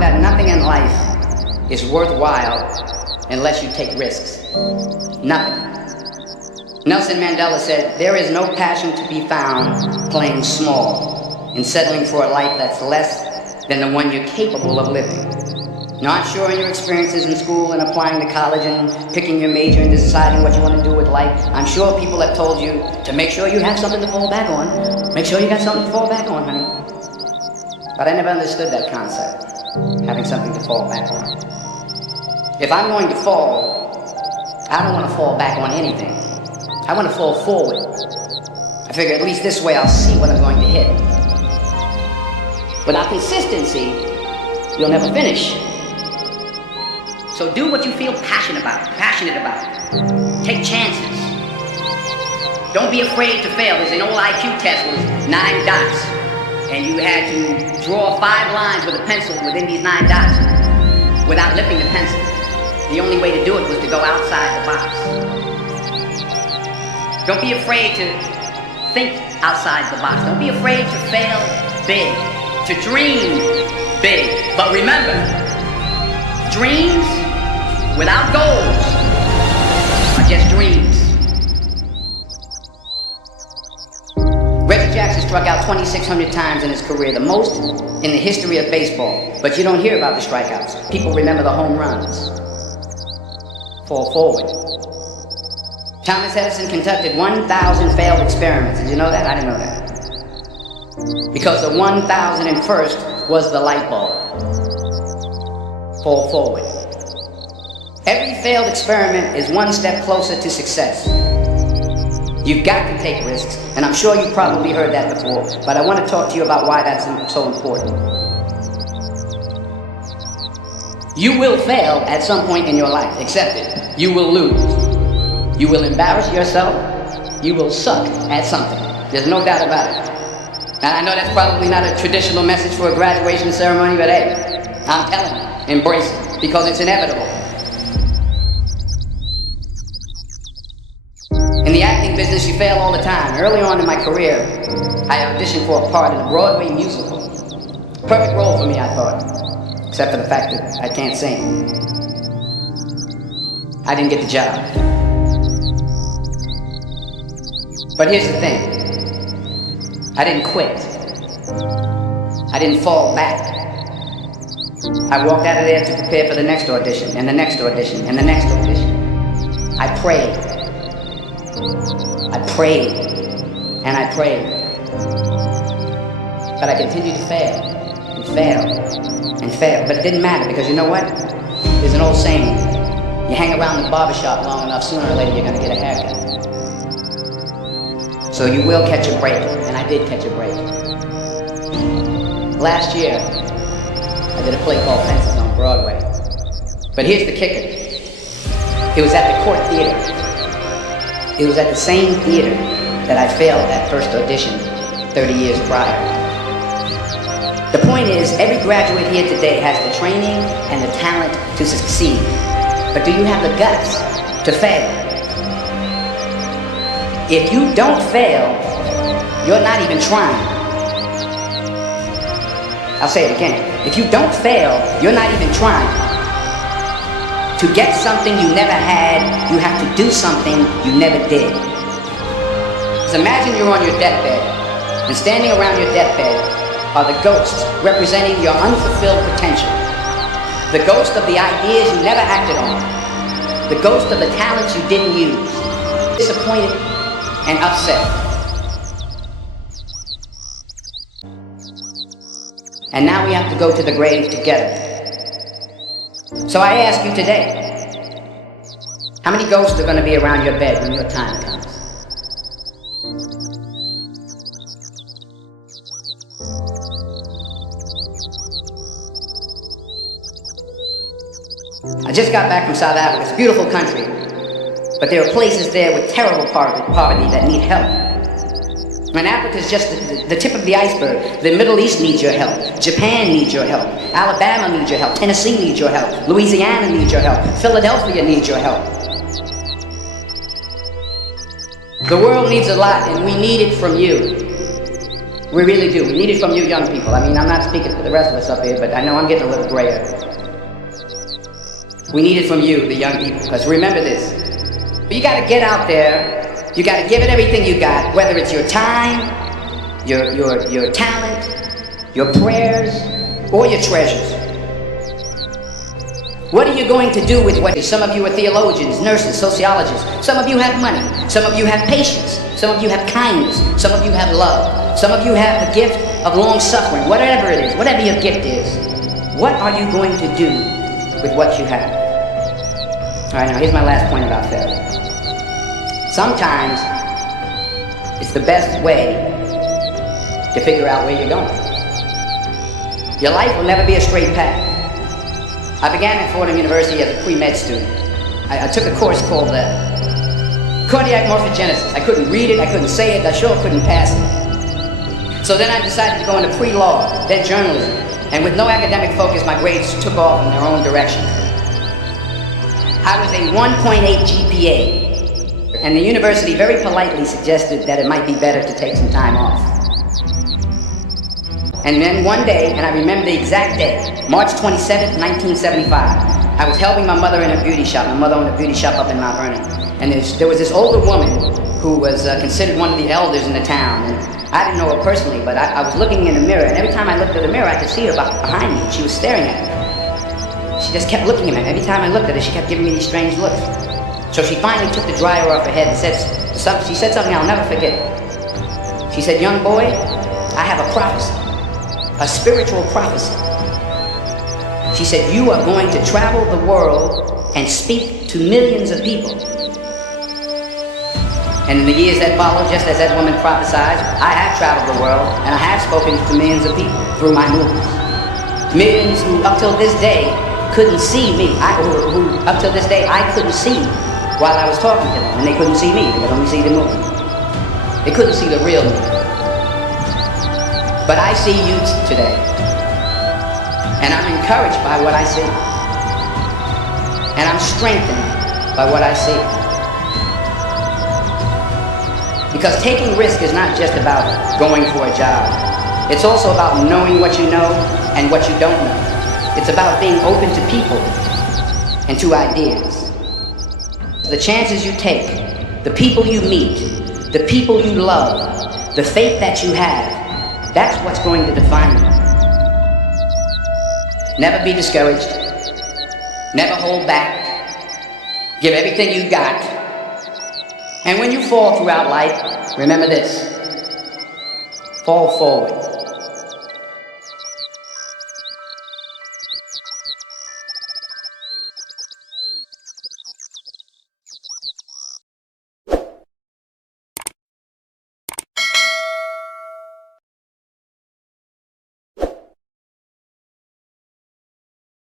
found that nothing in life is worthwhile unless you take risks. Nothing. Nelson Mandela said, "There is no passion to be found playing small and settling for a life that's less than the one you're capable of living." Now, I'm sure in your experiences in school and applying to college and picking your major and deciding what you want to do with life, I'm sure people have told you to make sure you have something to fall back on. Make sure you got something to fall back on, honey. But I never understood that concept, having something to fall back on. If I'm going to fall, I don't want to fall back on anything. I want to fall forward. I figure at least this way I'll see what I'm going to hit. Without consistency, you'll never finish. So do what you feel passionate about. Take chances. Don't be afraid to fail. There's an old IQ test with 9 dots, and you had to draw 5 lines with a pencil within these 9 dots without lifting the pencil. The only way to do it was to go outside the box. Don't be afraid to think outside the box. Don't be afraid to fail big, to dream big. But remember, dreams without goals are just dreams. Reggie Jackson struck out 2,600 times in his career, the most in the history of baseball. But you don't hear about the strikeouts. People remember the home runs. Fall forward. Thomas Edison conducted 1,000 failed experiments. Did you know that? I didn't know that. Because the 1,001st was the light bulb. Fall forward. Every failed experiment is one step closer to success. You've got to take risks, and I'm sure you've probably heard that before, but I want to talk to you about why that's so important. You will fail at some point in your life. Accept it. You will lose. You will embarrass yourself. You will suck at something. There's no doubt about it. And I know that's probably not a traditional message for a graduation ceremony, but hey, I'm telling you, embrace it, because it's inevitable. In the acting business, you fail all the time. Early on in my career, I auditioned for a part in a Broadway musical. Perfect role for me, I thought, except for the fact that I can't sing. I didn't get the job. But here's the thing. I didn't quit. I didn't fall back. I walked out of there to prepare for the next audition, and the next audition, and the next audition. I prayed. I prayed, and I prayed. But I continued to fail, and fail, and fail. But it didn't matter, because you know what? There's an old saying, you hang around the barbershop long enough, sooner or later you're going to get a haircut. So you will catch a break, and I did catch a break. Last year, I did a play called Fences on Broadway. But here's the kicker. It was at the Court Theater. It was at the same theater that I failed that first audition 30 years prior. The point is, every graduate here today has the training and the talent to succeed. But do you have the guts to fail? If you don't fail, you're not even trying. I'll say it again. If you don't fail, you're not even trying. To get something you never had, you have to do something you never did. So imagine you're on your deathbed, and standing around your deathbed are the ghosts representing your unfulfilled potential. The ghost of the ideas you never acted on. The ghost of the talents you didn't use. Disappointed and upset. And now we have to go to the grave together. So I ask you today, how many ghosts are going to be around your bed when your time comes? I just got back from South Africa. It's a beautiful country, but there are places there with terrible poverty that need help. And Africa is just the tip of the iceberg. The Middle East needs your help. Japan needs your help. Alabama needs your help. Tennessee needs your help. Louisiana needs your help. Philadelphia needs your help. The world needs a lot, and we need it from you. We really do. We need it from you young people. I mean, I'm not speaking for the rest of us up here, but I know I'm getting a little grayer. We need it from you, the young people, because remember this. You got to get out there. You got to give it everything you got, whether it's your time, your talent, your prayers, or your treasures. What are you going to do with what? Some of you are theologians, nurses, sociologists. Some of you have money. Some of you have patience. Some of you have kindness. Some of you have love. Some of you have the gift of long suffering. Whatever it is, whatever your gift is, what are you going to do with what you have? All right, now here's my last point about failure. Sometimes it's the best way to figure out where you're going. Your life will never be a straight path. I began at Fordham University as a pre-med student. I took a course called cardiac morphogenesis. I couldn't read it, I couldn't say it, I sure couldn't pass it. So then I decided to go into pre-law, then journalism. And with no academic focus, my grades took off in their own direction. I was a 1.8 GPA, and the university very politely suggested that it might be better to take some time off. And then one day, and I remember the exact day, March 27th, 1975, I was helping my mother in her beauty shop. My mother owned a beauty shop up in Mount Vernon. And there was this older woman who was considered one of the elders in the town. And I didn't know her personally, but I was looking in the mirror, and every time I looked at the mirror, I could see her behind me. She was staring at me. She just kept looking at me. Every time I looked at her, she kept giving me these strange looks. So she finally took the dryer off her head and she said something I'll never forget. She said, "Young boy, I have a prophecy. A spiritual prophecy." She said, "You are going to travel the world and speak to millions of people." And in the years that followed, just as that woman prophesied, I have traveled the world and I have spoken to millions of people through my movies. Millions who up till this day couldn't see me. Who up till this day I couldn't see while I was talking to them. And they couldn't see me, they could only see the movie. They couldn't see the real me. But I see you today, and I'm encouraged by what I see, and I'm strengthened by what I see. Because taking risk is not just about going for a job. It's also about knowing what you know and what you don't know. It's about being open to people and to ideas. The chances you take, the people you meet, the people you love, the faith that you have, that's what's going to define you. Never be discouraged. Never hold back. Give everything you got. And when you fall throughout life, remember this: fall forward.